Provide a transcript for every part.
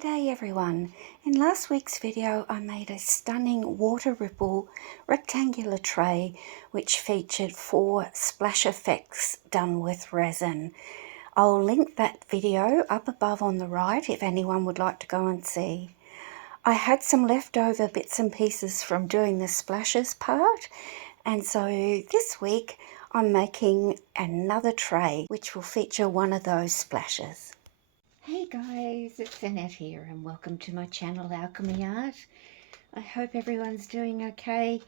G'day everyone. In last week's video I made a stunning water ripple rectangular tray which featured 4 splash effects done with resin. I'll link that video up above on the right if anyone would like to go and see. I had some leftover bits and pieces from doing the splashes part, and so this week I'm making another tray which will feature one of those splashes. Hey guys, it's Annette here and welcome to my channel Alchemy Art. I hope everyone's doing okay.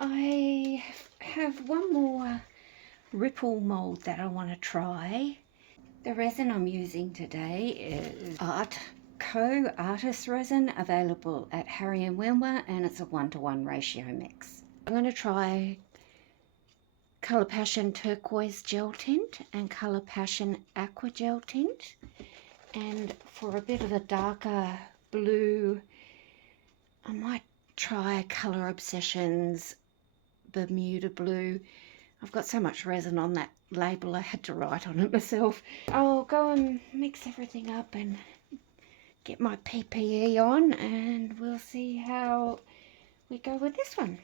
I have one more ripple mold that I want to try. The resin I'm using today is artist resin, available at Harry and Wilma, and it's a 1:1 ratio mix. I'm going to try Colour Passion Turquoise Gel Tint and Colour Passion Aqua Gel Tint. And for a bit of a darker blue, I might try Colour Obsessions Bermuda Blue. I've got so much resin on that label I had to write on it myself. I'll go and mix everything up and get my PPE on, and we'll see how we go with this one.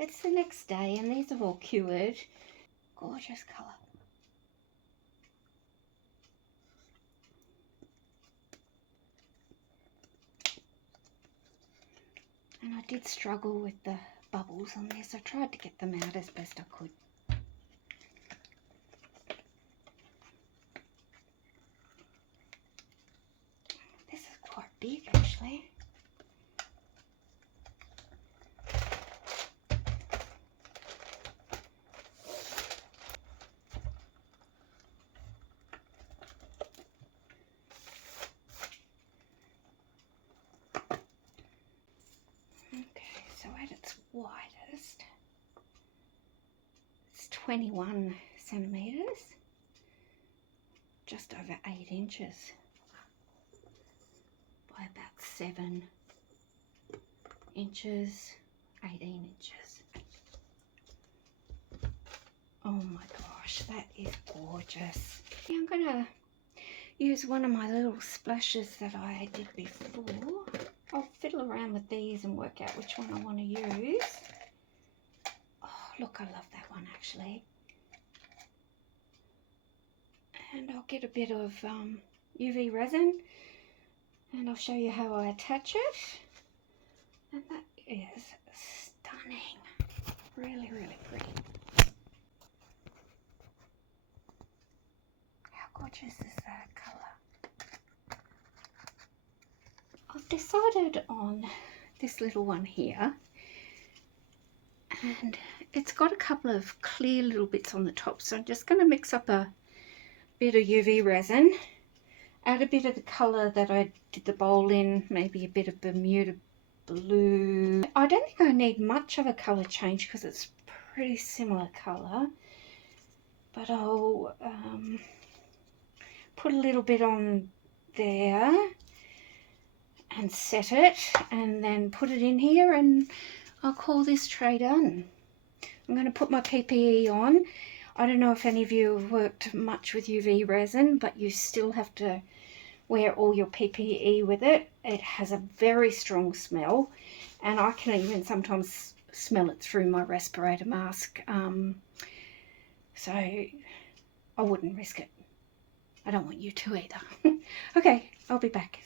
It's the next day and these are all cured. Gorgeous colour. And I did struggle with the bubbles on this. I tried to get them out as best I could. This is quite big actually. So at its widest, it's 21 centimetres, just over 8 inches by about 7 inches, 18 inches. Oh my gosh, that is gorgeous. Yeah, I'm gonna use one of my little splashes that I did before. I'll fiddle around with these and work out which one I want to use. Oh, look, I love that one actually. And I'll get a bit of UV resin and I'll show you how I attach it. And that is stunning. Really, really pretty. How gorgeous is that colour? I've decided on this little one here. And it's got a couple of clear little bits on the top. So I'm just going to mix up a bit of UV resin. Add a bit of the colour that I did the bowl in. Maybe a bit of Bermuda blue. I don't think I need much of a colour change because it's pretty similar colour, but I'll put a little bit on there and set it and then put it in here and I'll call this tray done. I'm going to put my PPE on. I don't know if any of you have worked much with UV resin, but you still have to wear all your PPE with it. It has a very strong smell and I can even sometimes smell it through my respirator mask. So I wouldn't risk it. I don't want you to either. Okay, I'll be back.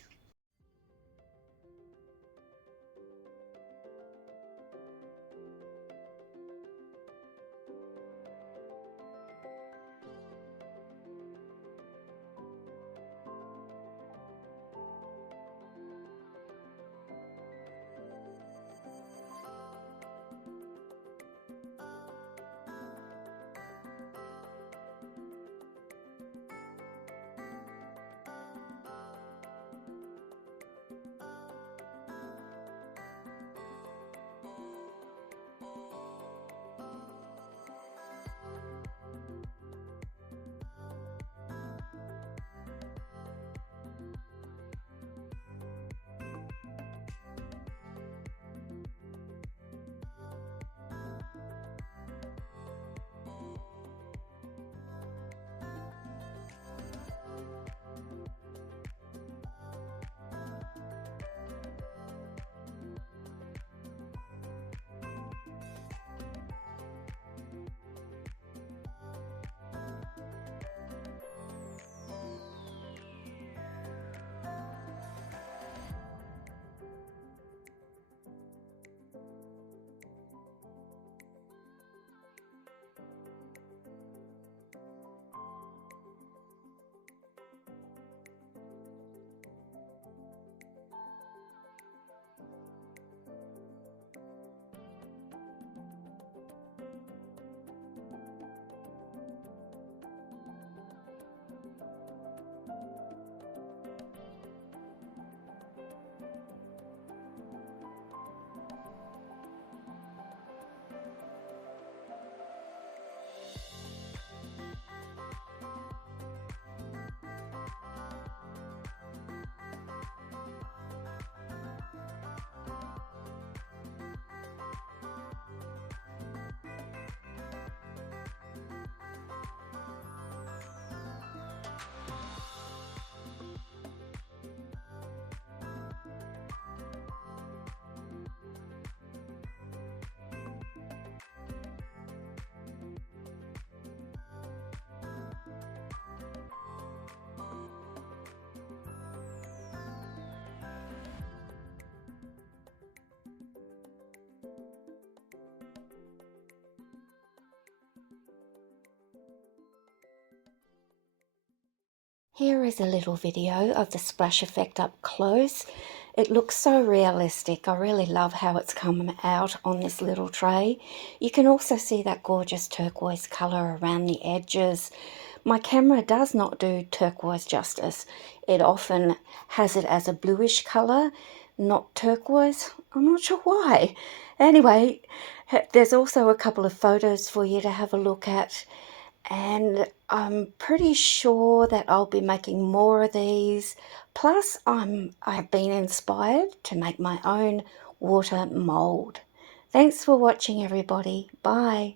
Here is a little video of the splash effect up close. It looks so realistic. I really love how it's come out on this little tray. You can also see that gorgeous turquoise colour around the edges. My camera does not do turquoise justice. It often has it as a bluish colour, not turquoise. I'm not sure why. Anyway, there's also a couple of photos for you to have a look at. and I'm pretty sure that I'll be making more of these. Plus, I've been inspired to make my own water mold. Thanks for watching, everybody. Bye.